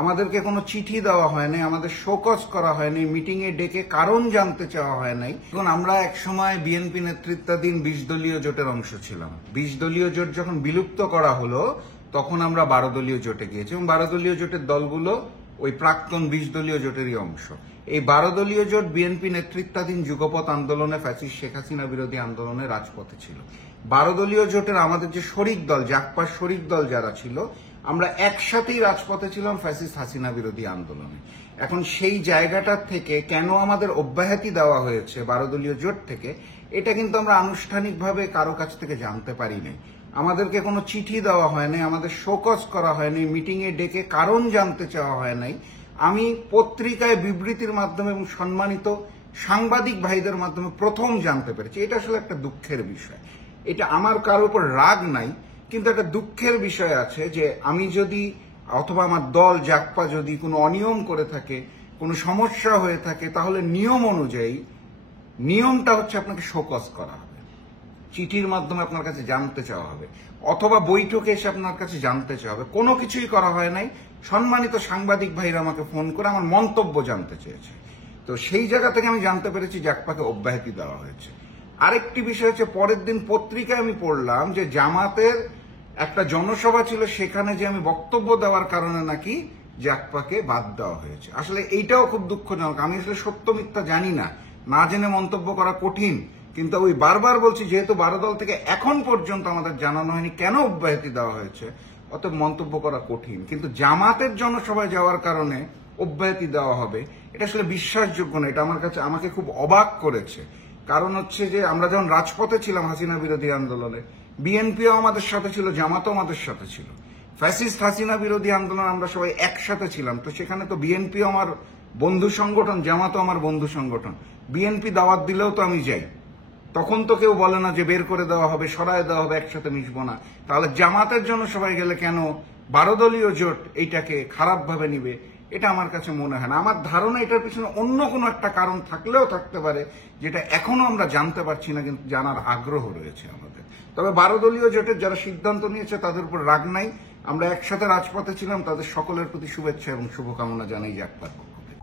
আমাদেরকে কোনো চিঠি দেওয়া হয়নি, আমাদের শোকজ করা হয়নি, মিটিং এ ডেকে কারণ জানতে চাওয়া হয় নাই। এখন আমরা একসময় বিএনপি নেতৃত্বাধীন 20 দলীয় জোটের অংশ ছিলাম। 20 দলীয় জোট যখন বিলুপ্ত করা হলো তখন আমরা 12 দলীয় জোটে গিয়েছি এবং 12 দলীয় জোটের দলগুলো ওই প্রাক্তন 20 দলীয় জোটেরই অংশ। এই 12 দলীয় জোট বিএনপি নেতৃত্বাধীন যুগপৎ আন্দোলনে, ফ্যাসিস্ট শেখ হাসিনা বিরোধী আন্দোলনে রাজপথে ছিল। 12 দলীয় জোটের আমাদের যে শরিক দল, জাকপার শরিক দল যারা ছিল, আমরা একসাথেই রাজপথে ছিলাম ফ্যাসিস্ট হাসিনা বিরোধী আন্দোলনে। এখন সেই জায়গাটার থেকে কেন আমাদের অব্যাহতি দেওয়া হয়েছে 12 দলীয় জোট থেকে, এটা কিন্তু আমরা আনুষ্ঠানিকভাবে কারো কাছ থেকে জানতে পারি নাই। আমাদেরকে কোনো চিঠি দেওয়া হয়নি, আমাদের শোকজ করা হয়নি, মিটিং এ ডেকে কারণ জানতে চাওয়া হয় নাই। আমি পত্রিকায় বিবৃতির মাধ্যমে এবং সম্মানিত সাংবাদিক ভাইদের মাধ্যমে প্রথম জানতে পেরেছি। এটা আসলে একটা দুঃখের বিষয়। এটা আমার কারোর উপর রাগ নাই, কিন্তু একটা দুঃখের বিষয় আছে যে আমি যদি অথবা আমার দল জাকপা যদি কোনো অনিয়ম করে থাকে, কোনো সমস্যা হয়ে থাকে, তাহলে নিয়ম অনুযায়ী নিয়মটা হচ্ছে আপনাকে শোকজ করা হবে, চিঠির মাধ্যমে আপনার কাছে জানতে চাওয়া হবে, অথবা বৈঠকে এসে আপনার কাছে জানতে চাওয়া হবে। কোনো কিছুই করা হয় নাই। সম্মানিত সাংবাদিক ভাইরা আমাকে ফোন করে আমার মন্তব্য জানতে চেয়েছে। তো সেই জায়গা থেকে আমি জানতে পেরেছি জাকপাকে অব্যাহতি দেওয়া হয়েছে। আরেকটি বিষয় হচ্ছে, পরের দিন পত্রিকায় আমি পড়লাম যে জামাতের একটা জনসভা ছিল, সেখানে যে আমি বক্তব্য দেওয়ার কারণে নাকি জাকপাকে বাদ দেওয়া হয়েছে। আসলে এইটাও খুব দুঃখজনক। আমি আসলে সত্য মিথ্যা জানি না, না জেনে মন্তব্য করা কঠিন, কিন্তু ওই বারবার বলছি, যেহেতু 12 দল থেকে এখন পর্যন্ত আমাদের জানানো হয়নি কেন অব্যাহতি দেওয়া হয়েছে, অতএব মন্তব্য করা কঠিন। কিন্তু জামাতের জনসভায় যাওয়ার কারণে অব্যাহতি দেওয়া হবে, এটা আসলে বিশ্বাসযোগ্য না। এটা আমাকে খুব অবাক করেছে। কারণ হচ্ছে যে আমরা যখন রাজপথে ছিলাম হাসিনা বিরোধী আন্দোলনে, বিএনপিও আমাদের সাথে ছিল, জামাতও আমাদের সাথে ছিল। ফ্যাসিস্ট হাসিনা বিরোধী আন্দোলন আমরা সবাই একসাথে ছিলাম। তো সেখানে তো বিএনপিও আমার বন্ধু সংগঠন, জামাতও আমার বন্ধু সংগঠন। বিএনপি দাওয়াত দিলেও তো আমি যাই। তখন তো কেউ বলে না যে বের করে দেওয়া হবে, সরায় দেওয়া হবে, একসাথে মিশবো না। তাহলে জামাতের জন্য সবাই গেলে কেন 12 দলীয় জোট এইটাকে খারাপভাবে নিবে? এটা আমার কাছে মনে হয় না। আমার ধারণা এটার পিছনে অন্য কোনো একটা কারণ থাকলেও থাকতে পারে, যেটা এখনো আমরা জানতে পারছি না, কিন্তু জানার আগ্রহ রয়েছে আমাদের। তবে 12 দলীয় জোটের যারা সিদ্ধান্ত নিয়েছে তাদের উপর রাগ নাই। আমরা একসাথে রাজপথে ছিলাম, তাদের সকলের প্রতি শুভেচ্ছা এবং শুভকামনা জানাই জাকপার পক্ষ থেকে।